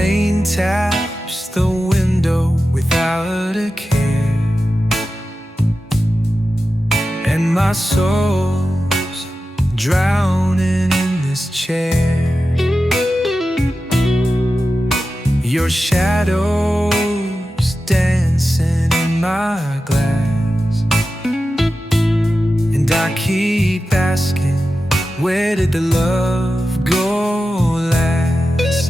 rain taps the window without a care, and my soul's drowning in this chair. Your shadow's dancing in my glass, and I keep asking, where did the love go last?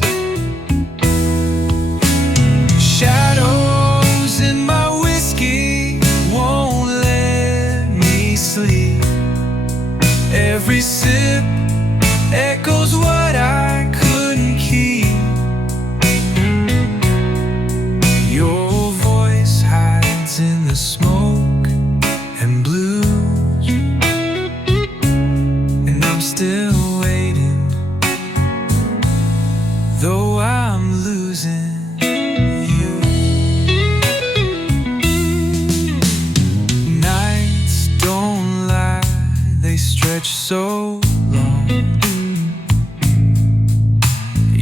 Shadows in my whiskey won't let me sleep. Every sip echoes what I couldn't keep. Your voice hides in the smoke and blues, and I'm still waiting, though I'm losing you. Nights don't lie, they stretch so long.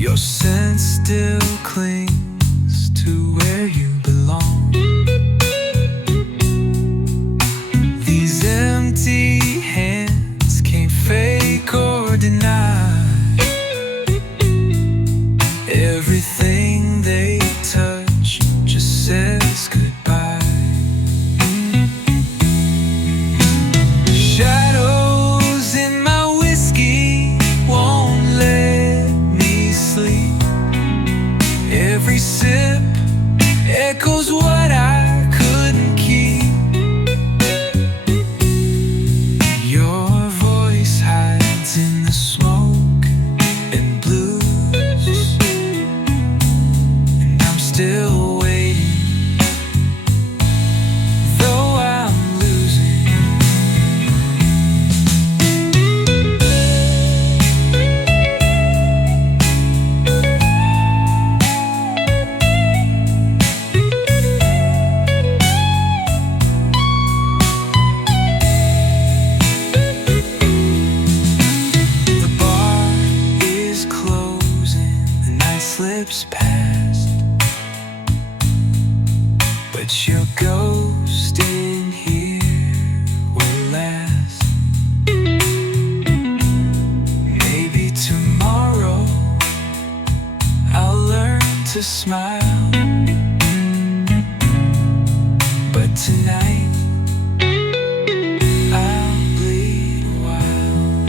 Your scent still clings to where you belong. These empty hands can't fake or deny. Everything they touch just says goodbye. Shadows in my whiskey won't let me sleep. Every sip echoes what I couldn't keep. Your voice hides in the smoke and blues, and I'm still waiting, though I'm losing. The bar is closing, the night slips past, but your ghost in here will last. Maybe tomorrow I'll learn to smile, but tonight I'll bleed wild.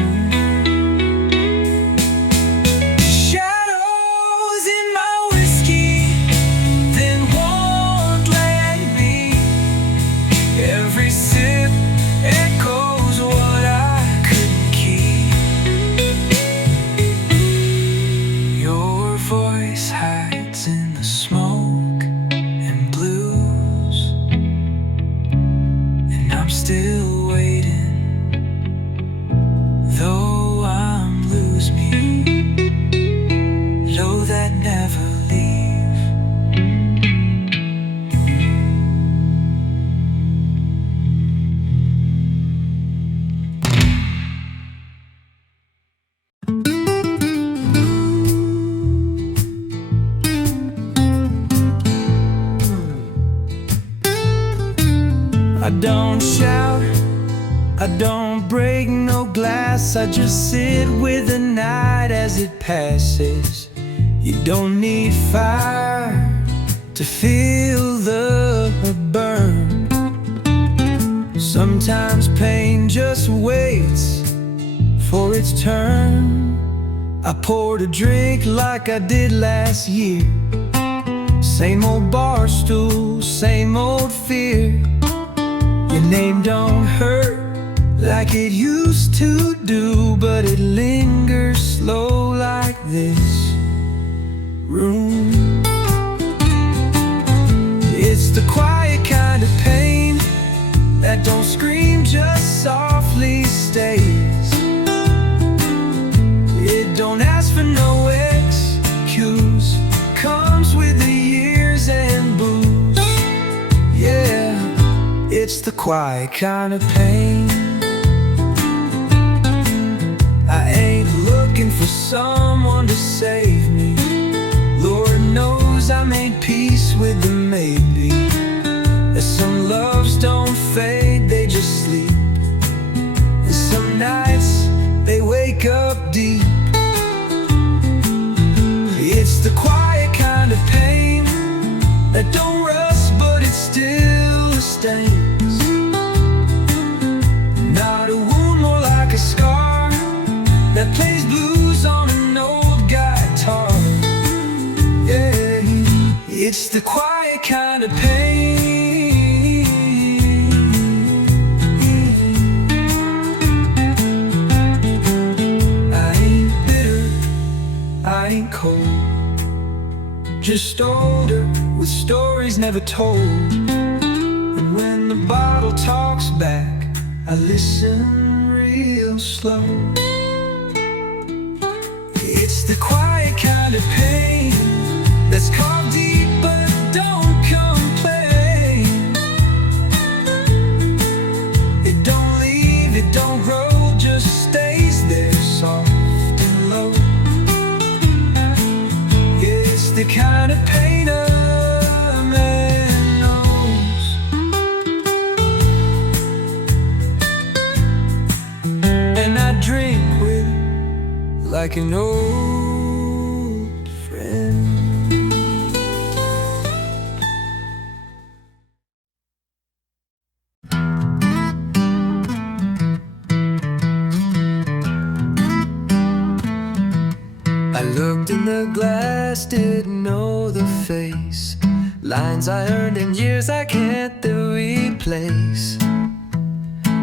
Shadows in my whiskey then won't let me. Every sip echoes what I couldn't keep. Your voice hides in the smoke and blues, and I'm still waiting, though I'm lose me, low that never leave. I don't shout, I don't break no glass, I just sit with the night as it passes. You don't need fire to feel the burn. Sometimes pain just waits for its turn. I poured a drink like I did last year. Same old barstool, same old fear. Your name don't hurt like it used to do, but it lingers slow like this room. It's the quiet kind of pain that don't scream, just softly stays. It don't ask for no excuse, comes with the years and booze. Yeah, it's the quiet kind of pain. I ain't looking for someone to save me. Lord nights I made peace with the maybe. And some loves don't fade, they just sleep. And some nights they wake up deep. It's the quiet kind of pain that don't rust, but it still stains. Not a wound, more like a scar that plays blues on an old guitar. Yeah, it's the quiet kind of pain. I ain't bitter, I ain't cold, just older with stories never told. And when the bottle talks back, I listen real slow. It's the quiet kind of pain that's carved deep but don't complain. It don't leave, it don't grow, just stays there soft and low. It's the kind of pain a man knows. And I drink with it like an old friend. I looked in the glass, didn't know the face. Lines I earned in years I can't replace.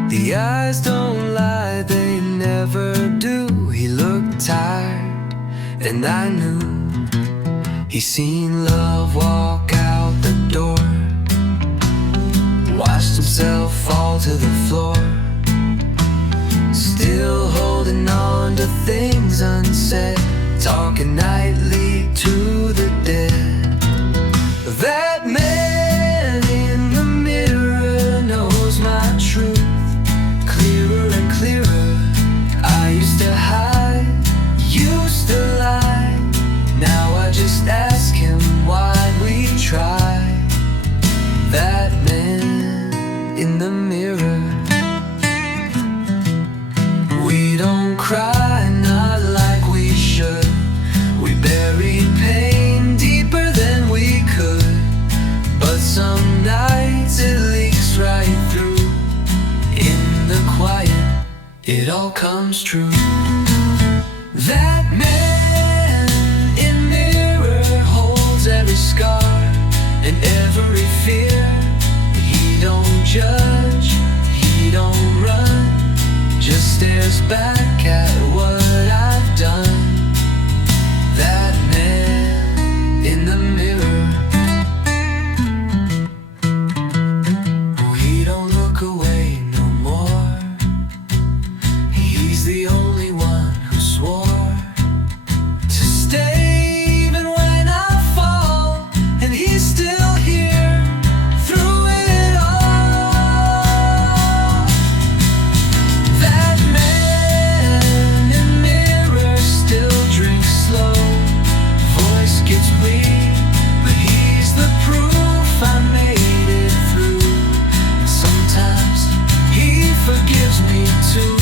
The eyes don't lie, they never do. He looked tired, and I knew he'd seen love walk out the door. Watched himself fall to the floor, still holding on to things unsaid, talking nightly to the dead. That man in the mirror knows my truth clearer and clearer. I used to hide, used to lie. Now I just ask him why we try. That man in the mirror. We don't cry, not like we should. We buried pain deeper than we could. But some nights it leaks right through. In the quiet, it all comes true. That man in mirror holds every scar and every fear. He don't judge, he don't run, just stares back at what I've done. That man in the mirror. Oh, he don't look away no more. He's the only one who swore to stay even when I fall, and he's still here through it all. That man in mirror still drinks slow. Voice gets weak, but he's the proof I made it through. Sometimes he forgives me too.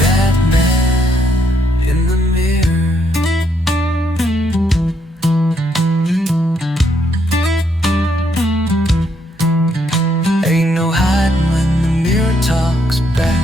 That man in the mirror. Ain't no hiding when the mirror talks back.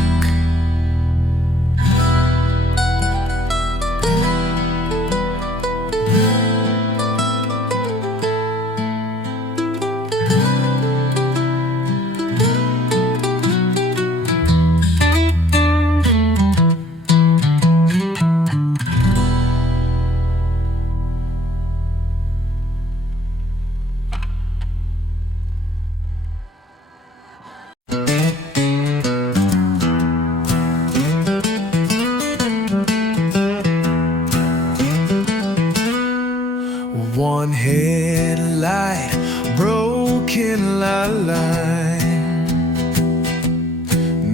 One headlight, broken line,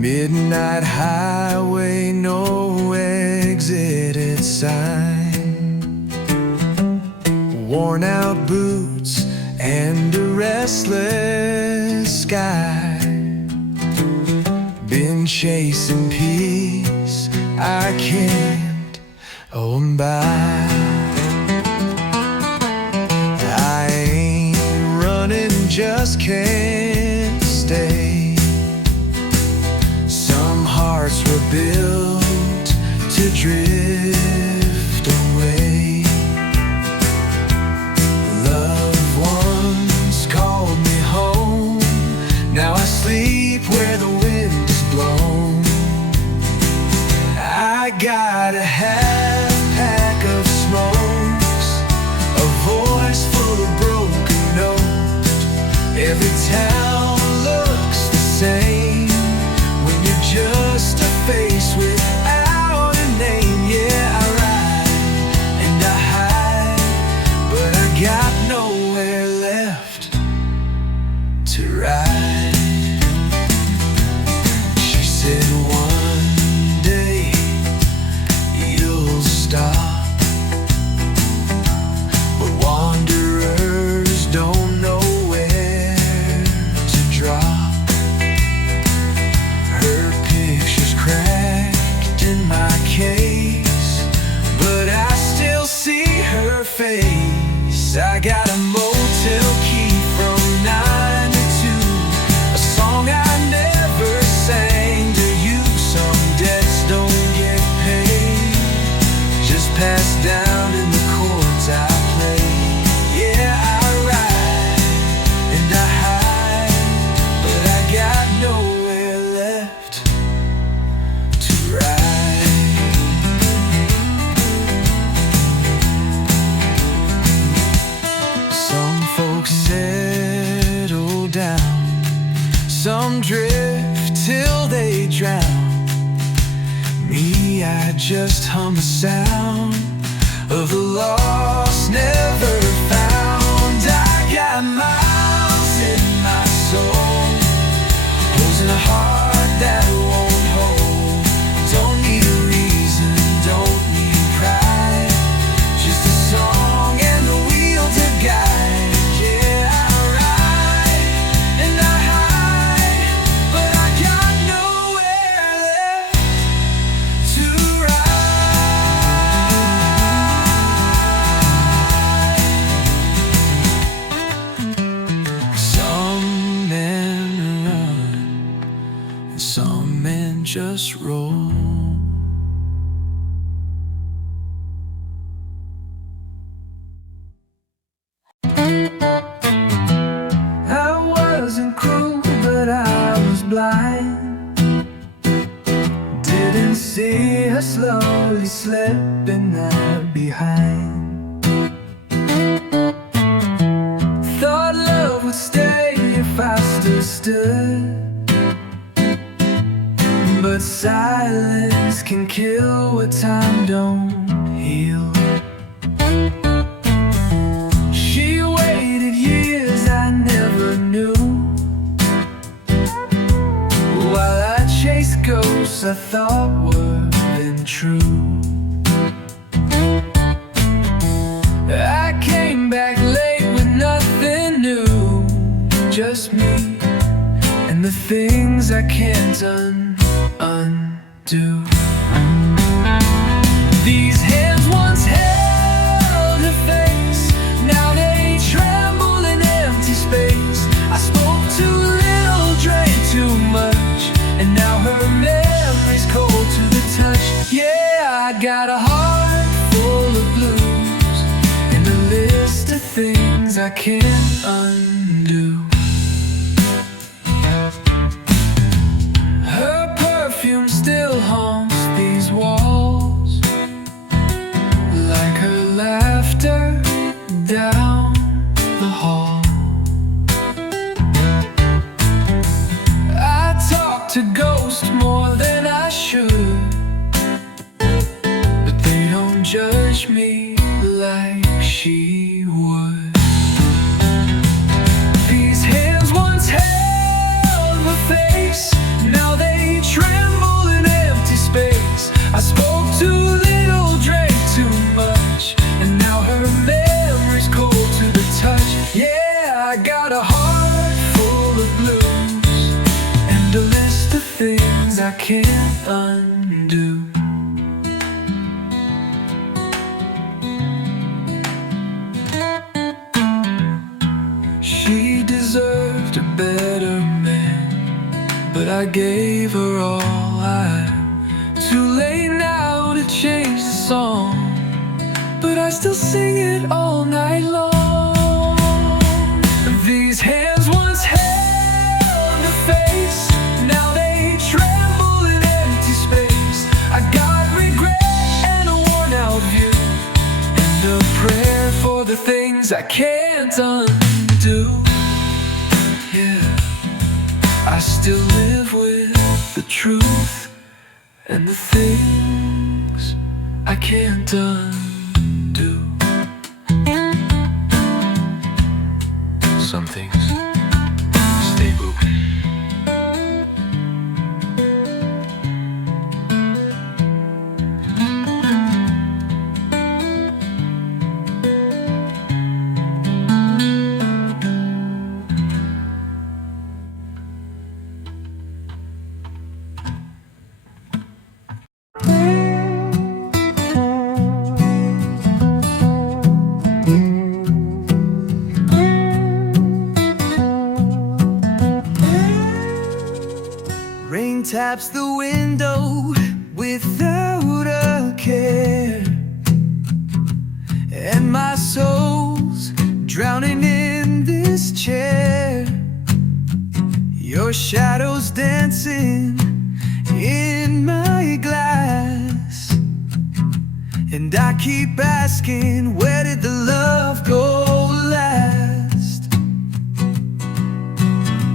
midnight highway, no exit sign. worn out boots and a restless sky. Been chasing peace, I can't own by. I ain't running, just can't stay. Some hearts were built to drift away. Loved ones called me home. Now I sleep where the wind is blown. I got a half-pack of smokes, a voice full of broken notes. Every town looks the same when you're just a face without a name. Yeah, I ride and I hide, but I got nowhere left to ride. She said one day you'll stop, but wanderers don't know where to drop. Her picture's cracked in my case, but I still see her face. I got a motel key from 9 to 2, a song I never sang to you. Some debts don't get paid, just passed down in the chords I play. Yeah, I ride and I hide, but I got nowhere left to ride. Some folks settle down, some drift till they drown. Me, I just hum the sound of the lost, never found. I got miles in my soul, holes in a heart that won't hold. Don't need a reason, don't need pride, just a song and a wheel to guide. Yeah, I ride and I hide, but I got nowhere left to ride. Some men run and some men just roll. I wasn't cruel, but I was blind. Didn't see her slowly slipping out behind. Thought love would stay if I still stood, but silence can kill what time don't heal. She waited years I never knew, while I chased ghosts I thought were been true. I came back late with nothing new, just me and the things I can't undo. These hands once held her face, now they tremble in empty space. I spoke too little, drank too much, and now her memory's cold to the touch. Yeah, I got a heart full of blues and a list of things I can't undo. Her perfume still haunts these walls, like her laughter down the hall. I talk to ghosts more than I should, but they don't judge me like she would. These hands once held her face, now they tremble in empty space. I spoke too little, drank too much, and now her memory's cold undo. She deserved a better man, but I gave her all I. Too late now to change the song, but I still sing it all night long. These hands once held a face, now they tremble in empty space. I got regret and a worn out view, and a prayer for the things I can't undo. Yeah, I still live with the truth and the things I can't undo. Some things stay broken. Rain taps the window without a care, and my soul's drowning in this chair. Your shadow's dancing in my glass, and I keep asking, where did the love go last?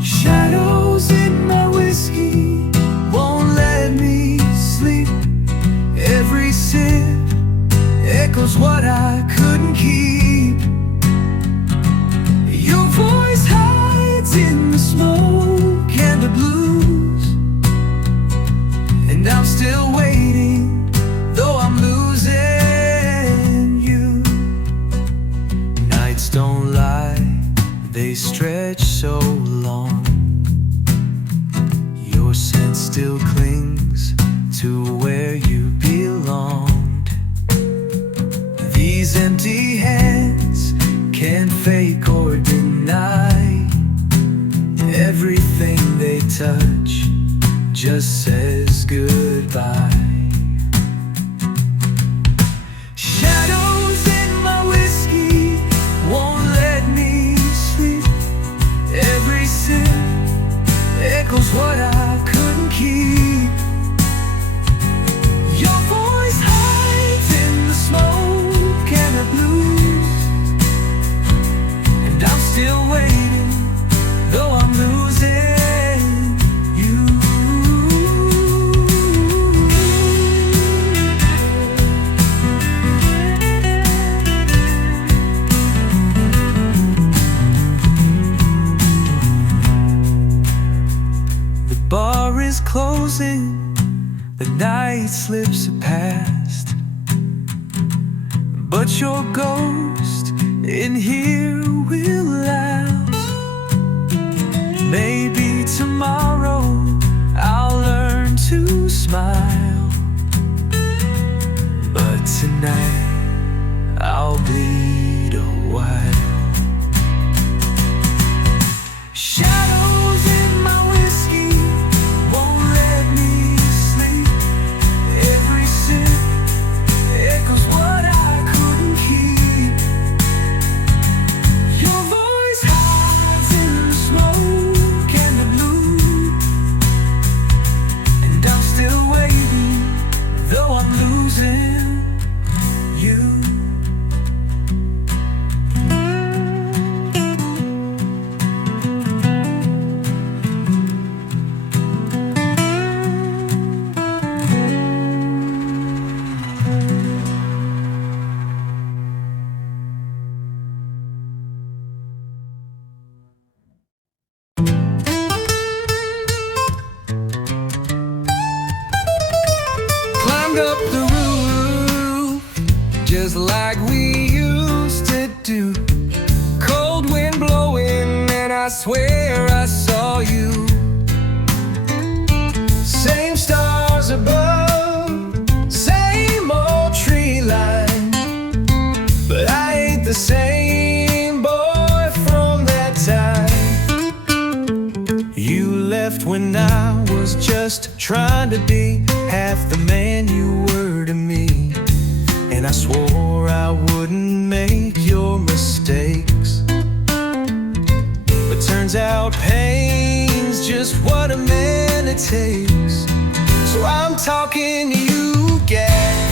Shadows in my whiskey won't let me sleep. Every sip echoes what I couldn't keep. Your voice hides in the smoke and the blues, and I'm still waiting, though I'm losing you. Nights don't lie, they stretch so long. Your scent still clings to where you belonged. These empty hands can't fake or deny. Everything they touch just says goodbye. Shadows in my whiskey won't let me sleep. Every sip echoes what I couldn't keep. Your voice hides in the smoke and the blues, and I'm still waiting, though I'm losing you. The bar is closing, the night slips past, but your ghost in here will last. Maybe tomorrow I'll learn to smile, but tonight I'll bleed a while. Shadows in my whiskey won't let me sleep. Every sip echoes what I couldn't keep. Your voice hides in the smoke and the blue, and I'm still waiting, though I'm losing you. Climbed up the roof just like we used to do. Cold wind blowing, and I swear I saw you. Same stars above. trying to be half the man you were to me. And I swore I wouldn't make your mistakes, but turns out pain's just what a man it takes. So I'm talking to you, gal,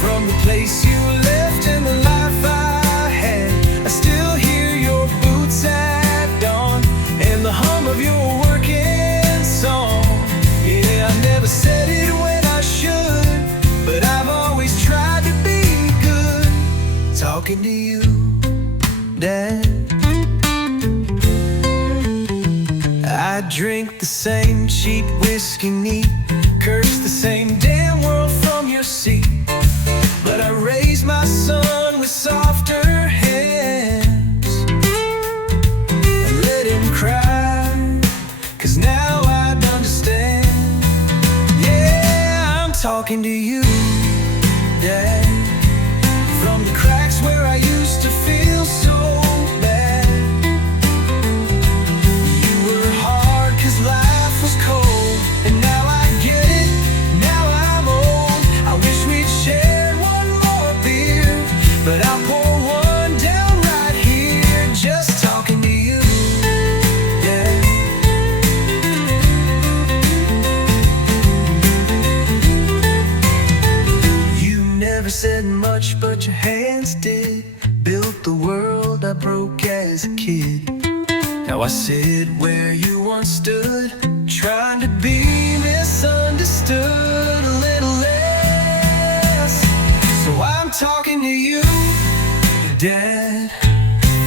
from the place you left and the life I had. I still hear your boots at dawn and the hum of your working song. Yeah, I never said it when I should, but I've always tried to be good. Talking to you, Dad. I drink the same cheap whiskey neat, curse the same damn world from your seat, but I raise my son with softer hands and let him cry, 'cause now I'd understand. Yeah, I'm talking to you, Dad, from the cracks where I used to feel so bad. You were hard 'cause life was cold, and now I get it, now I'm old. I wish we'd shared one more beer, but I'll pour one down right here. Just talking to you, yeah. You never said much, but your hands did. Built the world I broke as a kid. Now I sit where you once stood, trying to be misunderstood a little less. So I'm talking to you, Dad,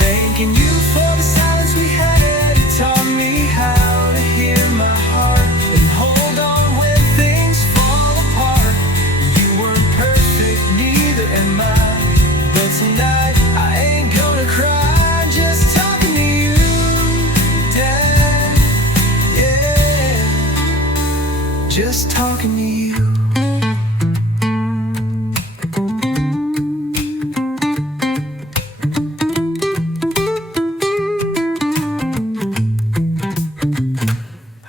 thanking you for the silence we had. It taught me how to hear my heart and hold on when things fall apart. You weren't perfect, neither am I, but tonight I ain't gonna cry. Just talking to you, Dad, yeah. Just talking to you.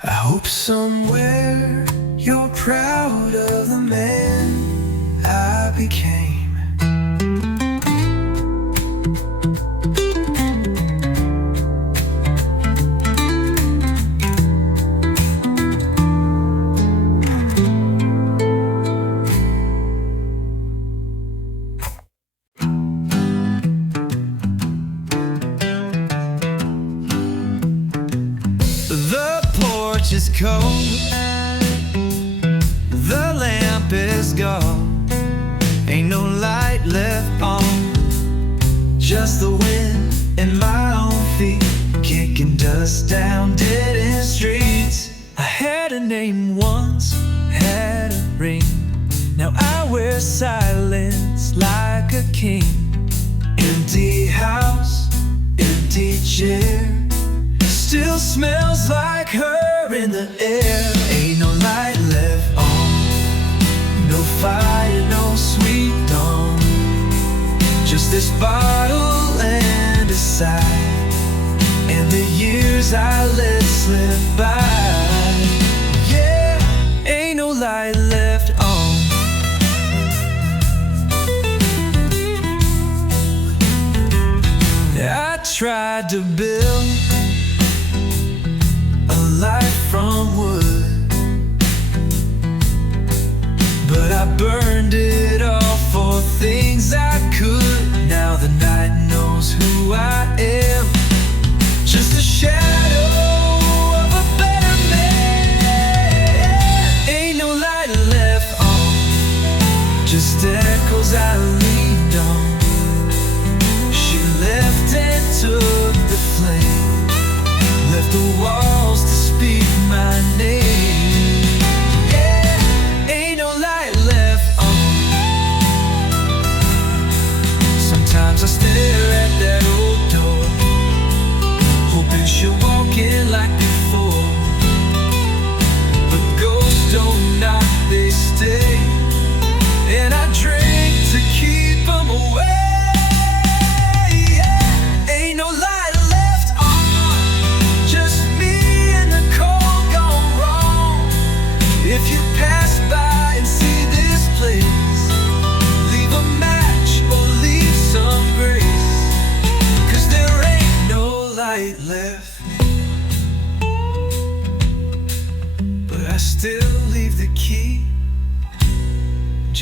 I hope somewhere you're proud of the man I became. The porch is cold, the lamp is gone, ain't no light left on, just the wind and my own feet kicking dust down dead end streets. I had a name once, had a ring, now I wear silence like a king. Empty house, empty chair, still smells like her in the air. Ain't no light left on, no fire, no sweet dawn, just this bottle and a sigh, and the years I let slip by. Yeah, ain't no light left on. I tried to build a life from wood, but I burned it all for things I could. Now the night knows who I am, just a shadow of a better man. Ain't no light left on, just echoes I leaned on. She left and took the flame.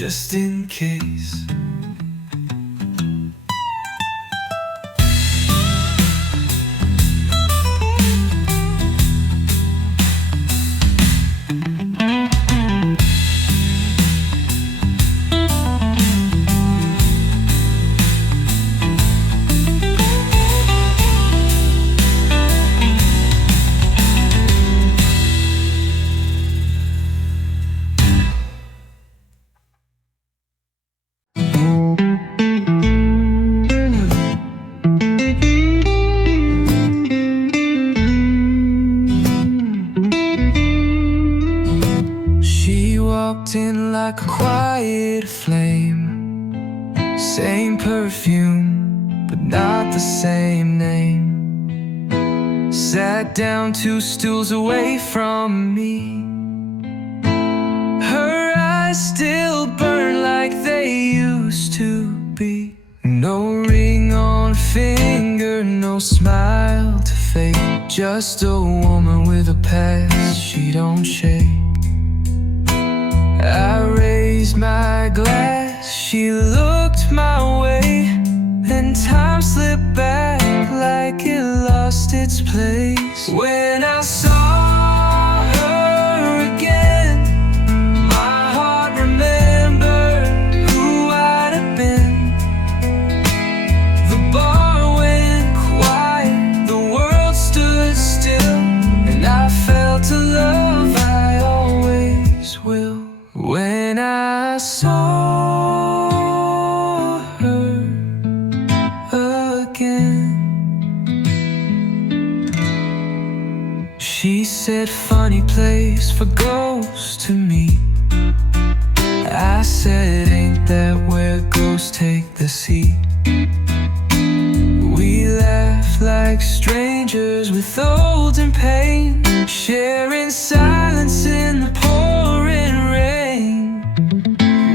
just in case. In like a quiet flame, same perfume, but not the same name. Sat down 2 stools away from me. Her eyes still burn like they used to be. No ring on finger, no smile to fake. Just a woman with a past she don't shake. I raised my glass, she looked my way, then time slipped back like it lost its place. When I saw her again, my heart remembered who I'd have been. The bar went quiet, the world stood still, and I felt a love I always will. When I saw her again, she said, funny place for ghosts to meet. I said, ain't that where ghosts take the seat? We laughed like strangers with olden pain, sharing silence in the pouring rain.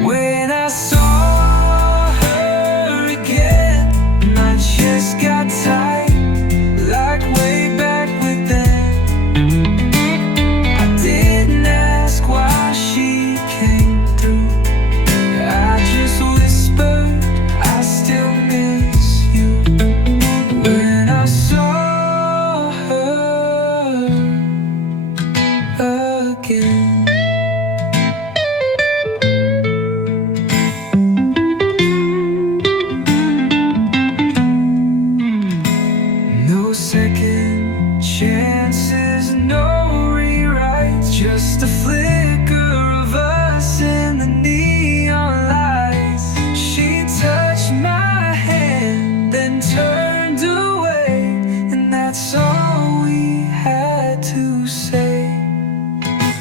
When I saw her again, my chest got tight, like way back with them. I didn't ask why she came through, I just whispered, I still miss you. When I saw her again. No second chances, no rewrites, just a flicker of us in the neon lights. She touched my hand, then turned away, and that's all we had to say.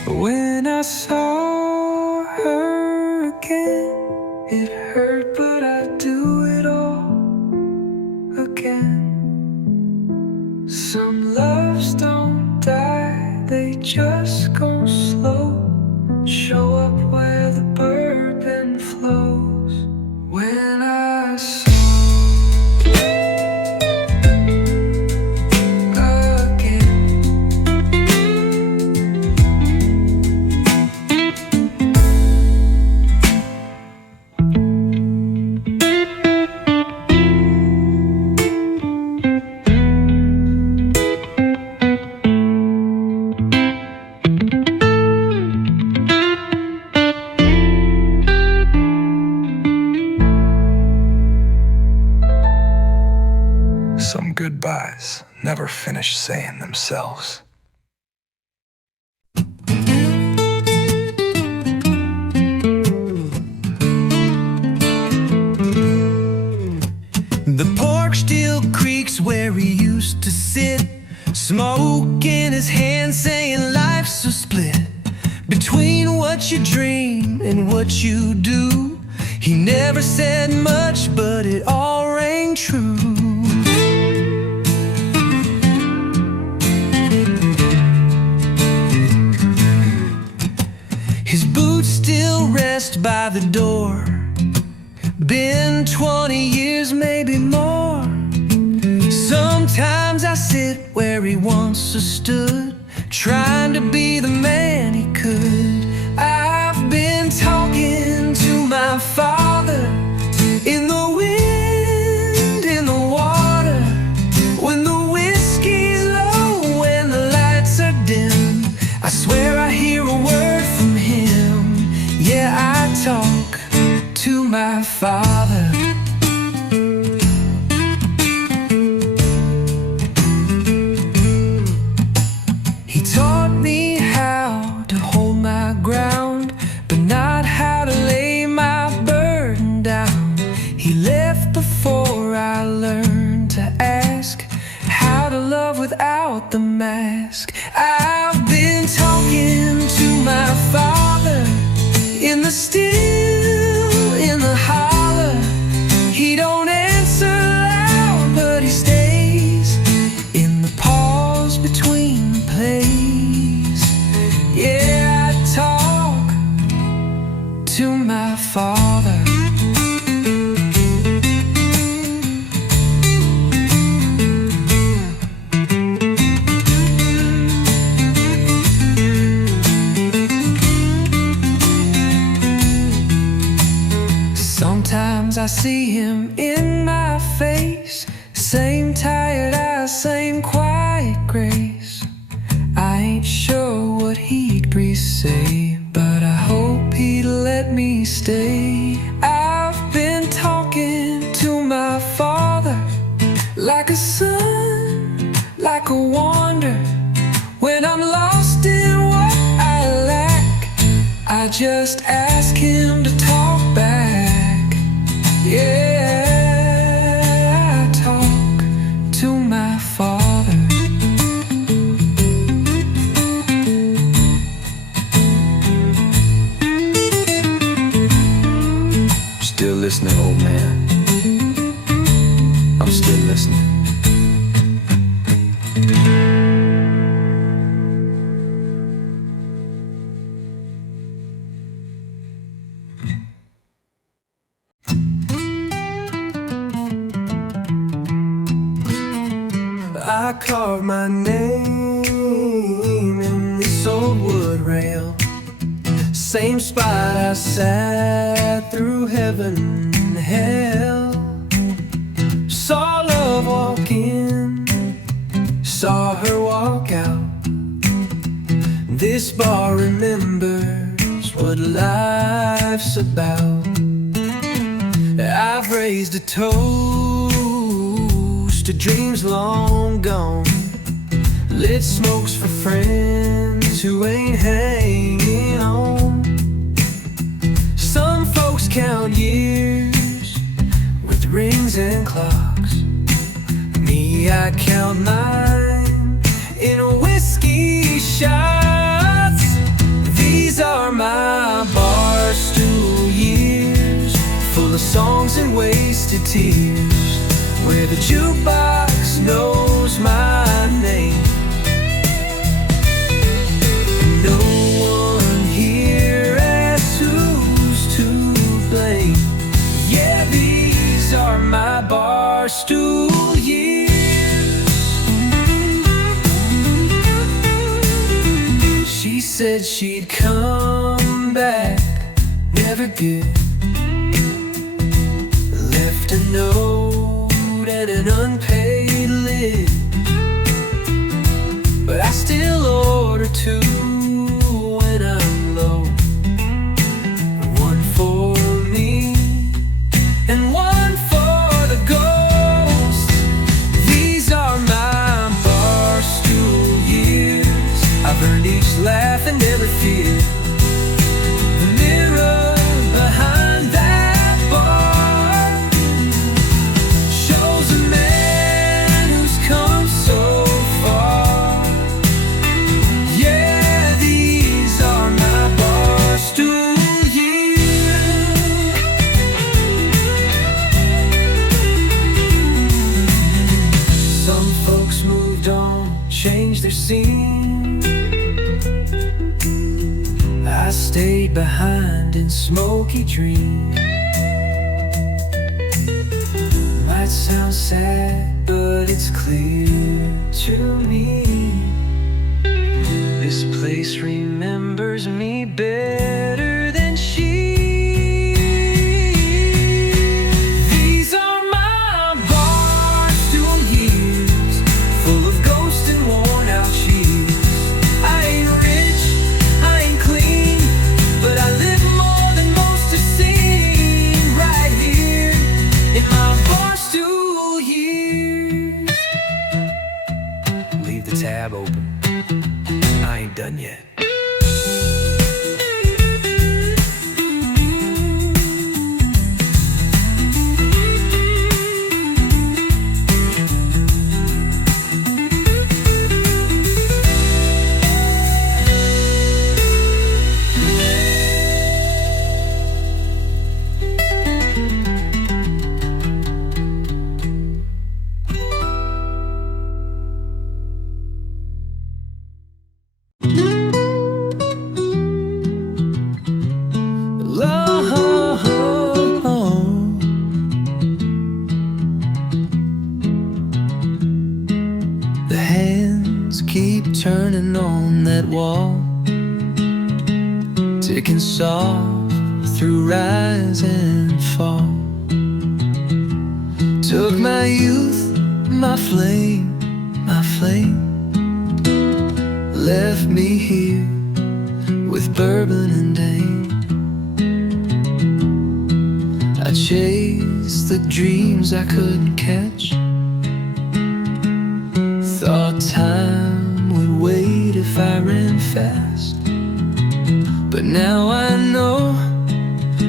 When I saw her again, it hurt, but I'd do it all again. Some loves don't die, they just go slow, show up where the bourbon flows. When I saw some goodbyes never finish saying themselves. The porch still creaks where he used to sit, smoke in his hand, saying life's a split between what you dream and what you do. He never said much, but it all rang true. His boots still rest by the door. Been 20 years, maybe more. Sometimes I sit where he once stood, trying to be the man he could. I've been talking to my before I learned to ask how to love without the mask. I've been talking to my father in the still, in the holler. He don't answer loud, but he stays in the pause between the plays. Yeah, I talk to my father. Sometimes I see him in my face, same tired eyes, same quiet grace. I ain't sure what he'd say, but I hope he'd let me stay. I've been talking to my father like a son, like a wonder. When I'm lost in what I lack, I just ask him to talk back. Yeah, I talk to my father. Still listening, old man. I'm still listening. I carved my name in this old wood rail, same spot I sat through heaven and hell. Saw love walk in, saw her walk out. This bar remembers what life's about. I've raised a toast to dreams long gone, lit smokes for friends who ain't hanging on. Some folks count years with rings and clocks. Me, I count mine in whiskey shots. These are my Barstool years, full of songs and wasted tears, where the jukebox knows my name. No one here asks who's to blame. Yeah, these are my Barstool years. She said she'd come back, never good. Left a note and an unpaid lid, but I still order two when I'm low. One for me and one for the ghost. These are my Barstool years. I've earned each laugh and every fear. The mirror behind that bar shows a man who's come so far. Yeah, these are my Barstool years. Some folks moved on, changed their scene. I stayed behind in smoky dreams. Might sound sad, but it's clear to me. This place remembers me better than she. These are my Barstool years, full of ghosts and worn out cheese. I ain't rich, I ain't clean, but I live more than most have seen. Right here in my Barstool years. Leave the tab open, I ain't done yet. turning on that wall, ticking soft through rise and fall. Took my youth, my flame, left me here with bourbon and Dane. I chased the dreams I couldn't catch, thought time would wait if I ran fast. But now I know,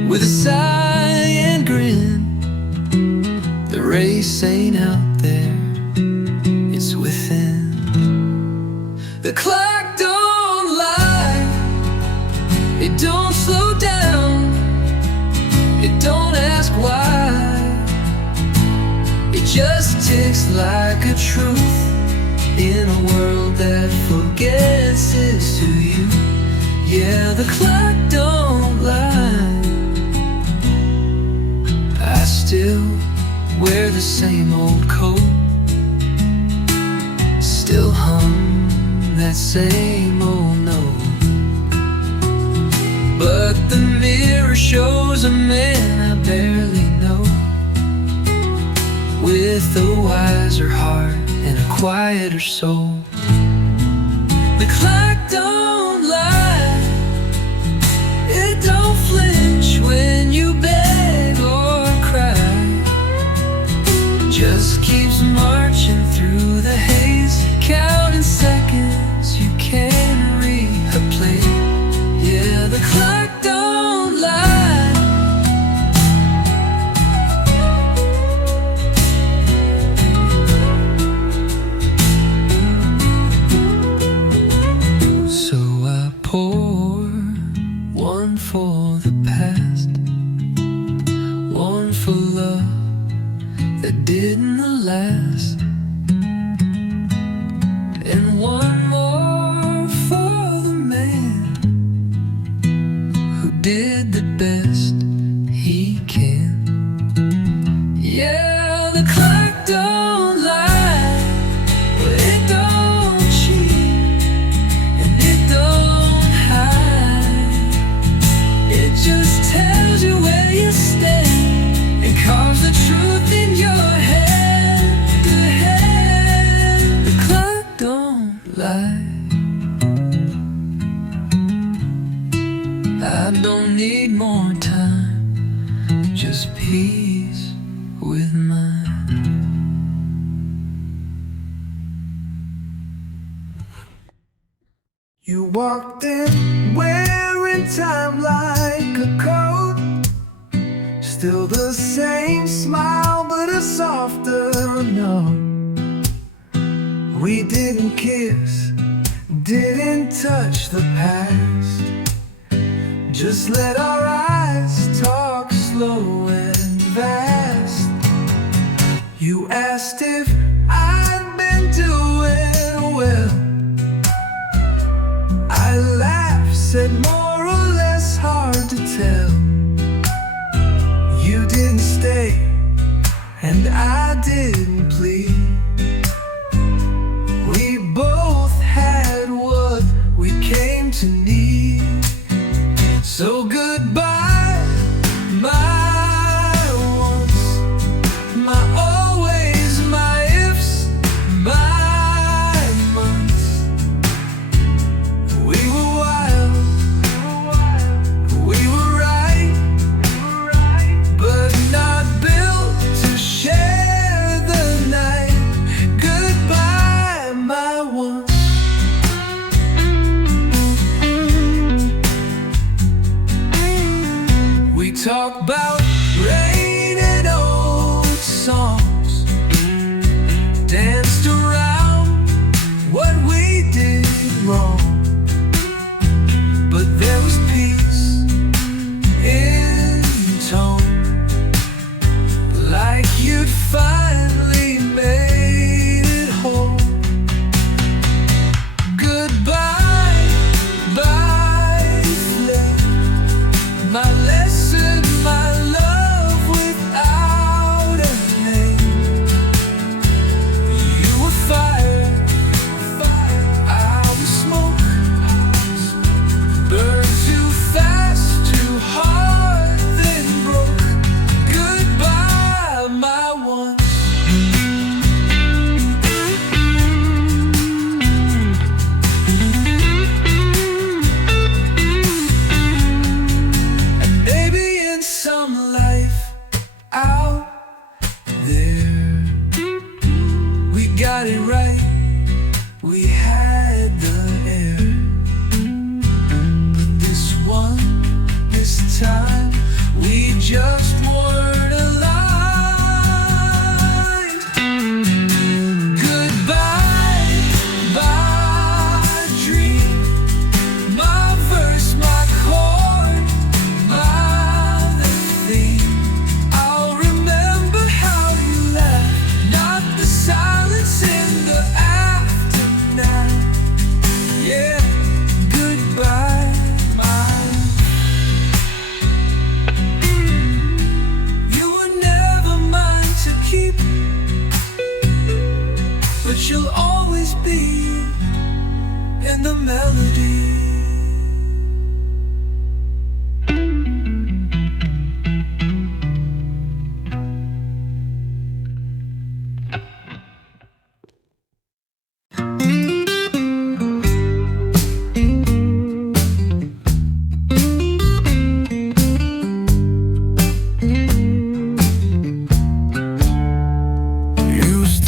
with a sigh and grin, the race ain't out there, it's within. The clock don't lie, it don't slow down, it don't ask why. It just ticks like a truth in a world that forgets it's to you. Yeah, the clock don't lie. I still wear the same old coat, still hum that same old note. But the mirror shows a man I barely know, with a wiser heart and a quieter soul. The clock don't lie, it don't flinch when you beg or cry, just keeps marching through the haze, counting seconds you can't replay. Yeah, the clock don't lie. So I pour one for the past, one for love that didn't last, and one more for the man who did the best he can. Yeah, the clock don't lie, it don't cheat, and it don't hide. It just tells you where you stand and carves the truth in your head. The clock don't lie. I don't need more time, just peace with mine. You walked in wearing time like a coat, still the same smile but a softer note. We didn't kiss, didn't touch the past, just let our eyes talk slow and fast. You asked if I'd been doing well, I laughed, said more or less hard to tell. You didn't stay, and I didn't plead. We both had what we came to need. So goodbye, my once, my always, my ifs, my months. We were wild, we were right, but not built to share the night. Goodbye, my once. We talk about rain and old songs, danced around what we did wrong, but there was peace in tone, like you'd finally made it home. Goodbye, bye, flame, my lesson, my love without a name. You were fire, I got it right. We had the air. This time we just weren't aligned. Goodbye, bye dream. My verse, my chord, my theme. I'll remember how you left, not the silence in the aftermath. Yeah, goodbye. But you'll always be in the melody.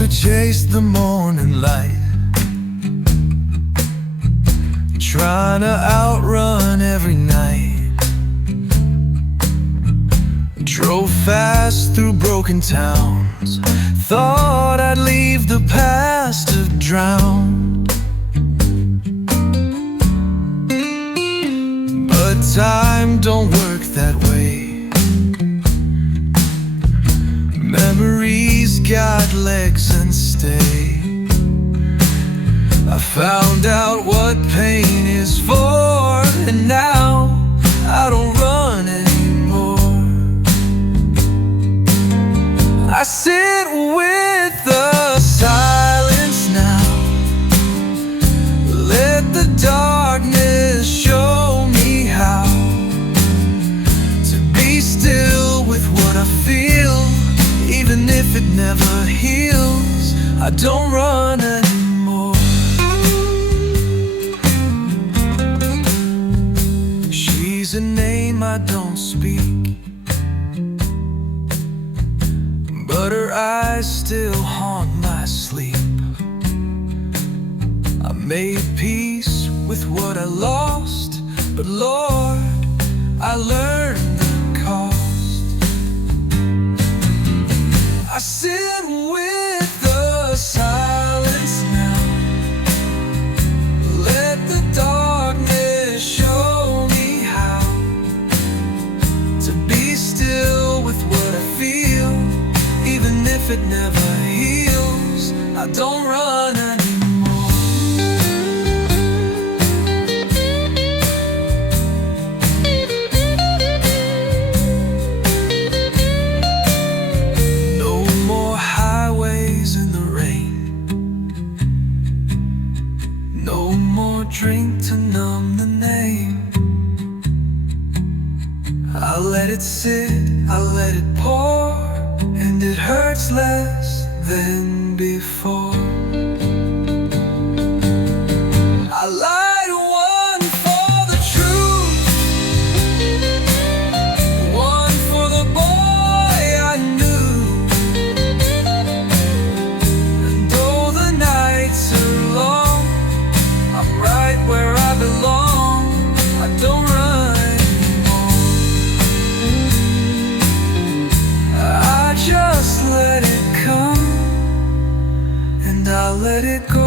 Chase the morning light, trying to outrun every night. Drove fast through broken towns, thought I'd leave the past to drown. But time don't work that way. Memories got legs and stay. I found out what pain is for, and now I don't run anymore. I sit with the silence now. Let the darkness show me how to be still with what I feel. Even if it never heals, I don't run anymore. She's a name I don't speak, but her eyes still haunt my sleep. I made peace with what I lost, but Lord, I learned the cost. I sit with the silence now. Let the darkness show me how to be still with what I feel. Even if it never heals, I don't run anymore. Drink to numb the name. I let it sit, I let it pour, and it hurts less than before. I lied one for the truth, one for the boy I knew. And though the nights are long, I'm right where I belong. I don't run anymore. I just let it come, and I let it go.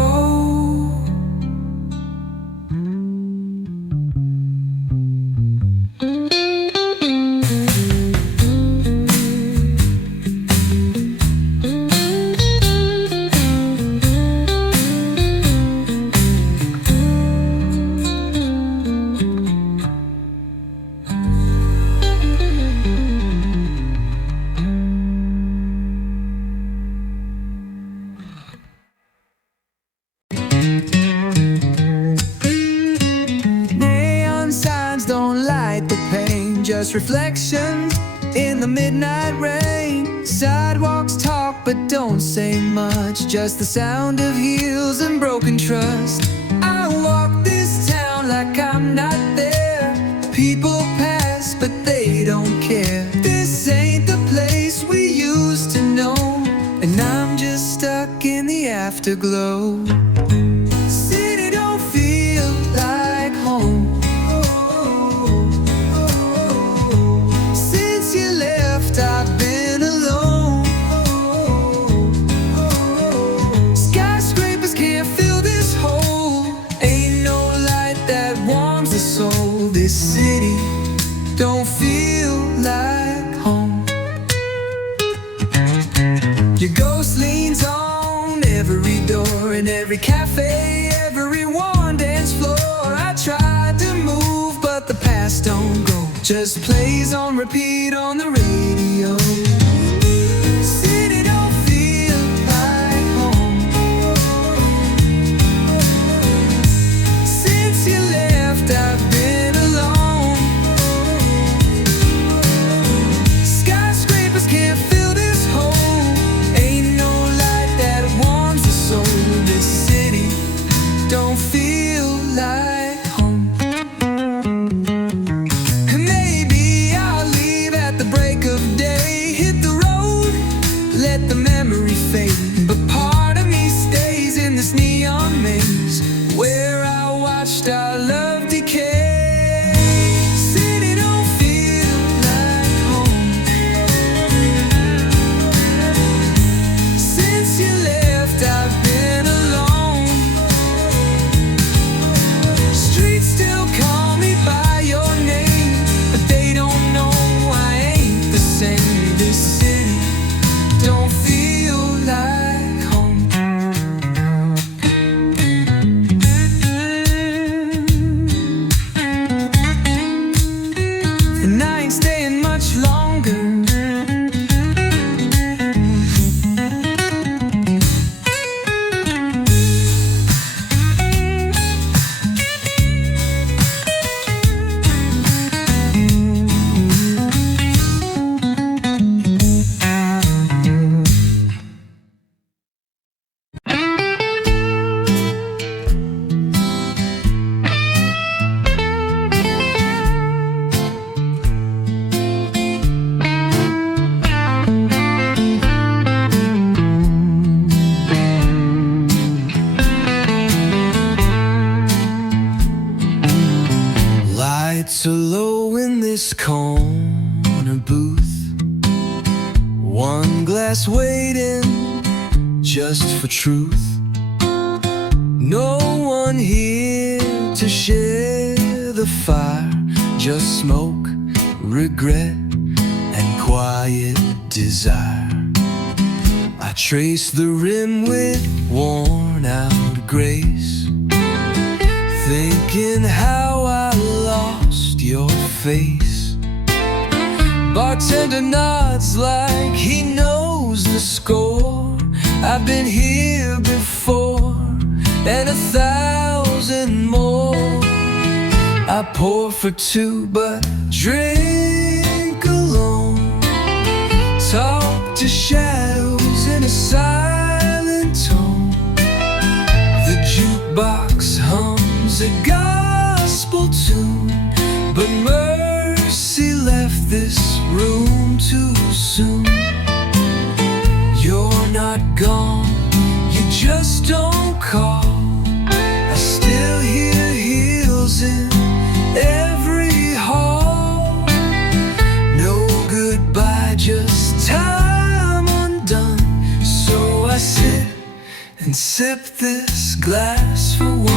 Just reflections in the midnight rain. Sidewalks talk but don't say much, just the sound of heels and broken trust. I walk this town like I'm not there. People pass but they don't care. This ain't the place we used to know, and I'm just stuck in the aftermath. afterglow. City don't feel like home. Since you left, I've been alone. Skyscrapers can't fill this hole. Ain't no light that warms the soul. This city don't feel like home. Your ghost leans on every door, in every cafe, every worn dance floor. I tried to move, but the past don't go. Just plays on repeat on the radio. City don't feel like home. Since you left, I've been alone. Skyscrapers can't fill this hole. Ain't no light that warms the soul. This city don't feel like home. Maybe I'll leave at the break of day, hit the road, let the memory fade. But part of me stays in this neon maze, where I watched our love decay. City don't feel like home. Since you left, I've been alone. Streets still call me by your name, but they don't know I ain't the same. This city don't feel like home. And I ain't staying much longer. Lights are low in this corner booth. One glass waiting just for truth. No one here to share the fire. Just smoke, regret, and quiet desire. I trace the rim with worn out grace, thinking how I lost your face. Bartender nods like he knows the score. I've been here before, and 1,000 more. I pour for two, but drink alone. Talk to shadows in a silent tone. The jukebox hums a gospel tune, but mercy left this room too soon. You're not gone, you just don't call. I still hear heels in every hall. No goodbye, just time undone. So I sit and sip this glass for one.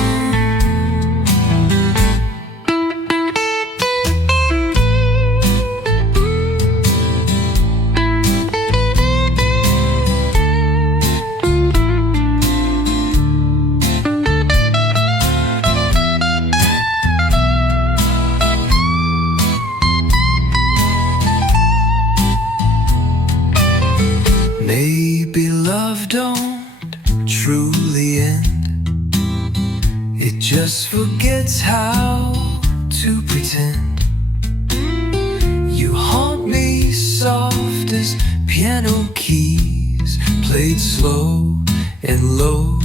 Maybe love don't truly end. It just forgets how to pretend. You haunt me soft as piano keys, played slow and low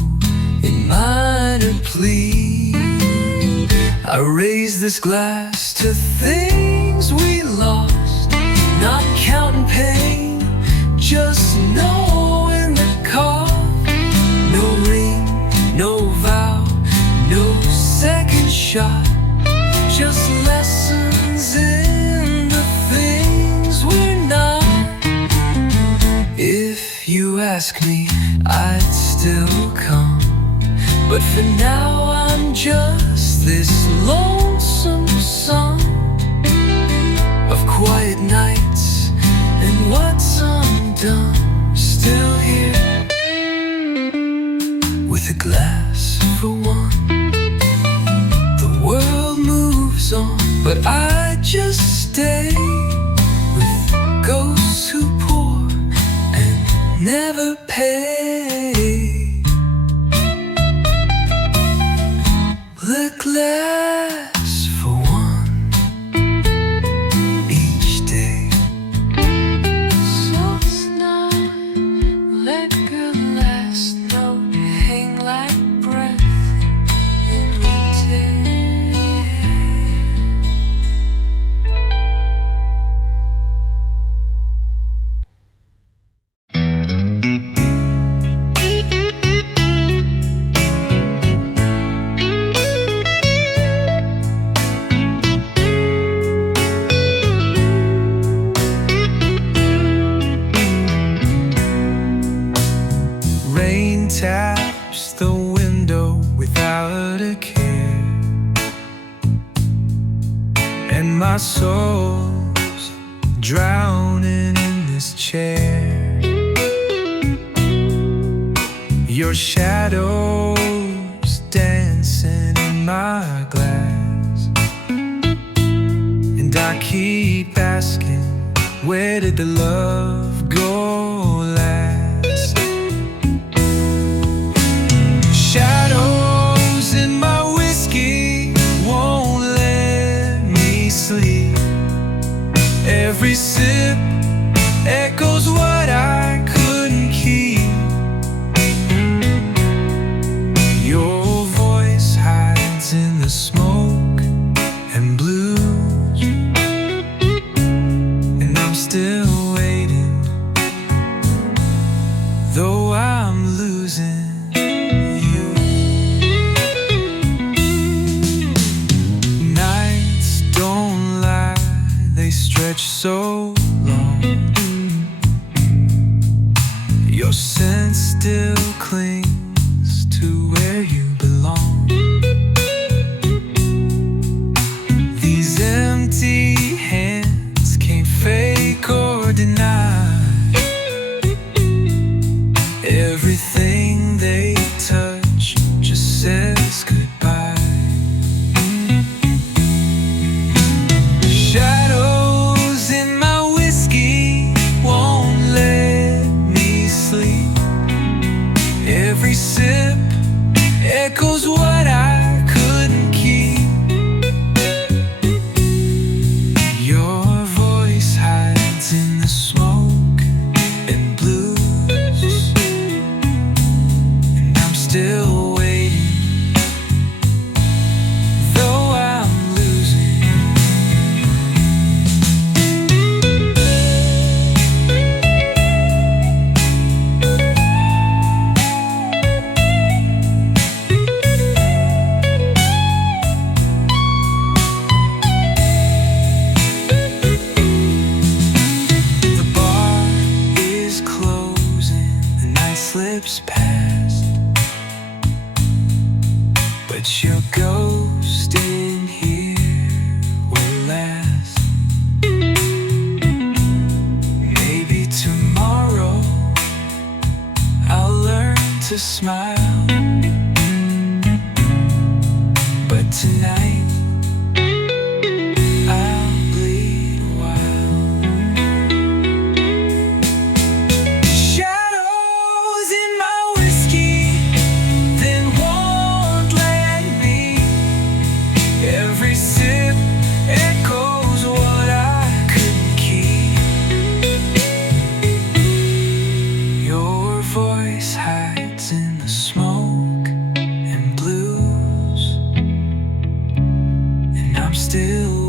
in minor plea. I raise this glass to things we lost, not counting pain, just knowing the cost. No asked me, I'd still come. But for now I'm just this lonesome son of quiet nights and what's undone. Still here with a glass for one. The world moves on, but I just stay with ghosts who pour and never pay. The glass for one each day. So it's not let good last note hang like breath in the day. Rain taps the window without a care, and my soul's drowning in this chair. Your shadow's dancing in my glass, and I keep asking, where did the love go last? Shadows in my whiskey won't let me sleep. Every sip echoes what I couldn't keep. Your voice hides in the smoke and blues, and I'm still waiting, though I'm losing. Stretch so long, your scent still clings to where you belong. These empty hands can't fake or deny. Everything they touch just says goodbye. Shadows in my whiskey won't let me sleep. Every sip echoes what I couldn't keep. Your voice hides in the smoke and blues, and I'm still waiting, though I'm losing. The bar is closing, the night slips past, but your ghost in here will last. Maybe tomorrow I'll learn to smile, but tonight I'll bleed wild. Shadows in my whiskey then won't let me. Every sip echoes what I couldn't keep. Your voice hides in the smoke and blues, and I'm still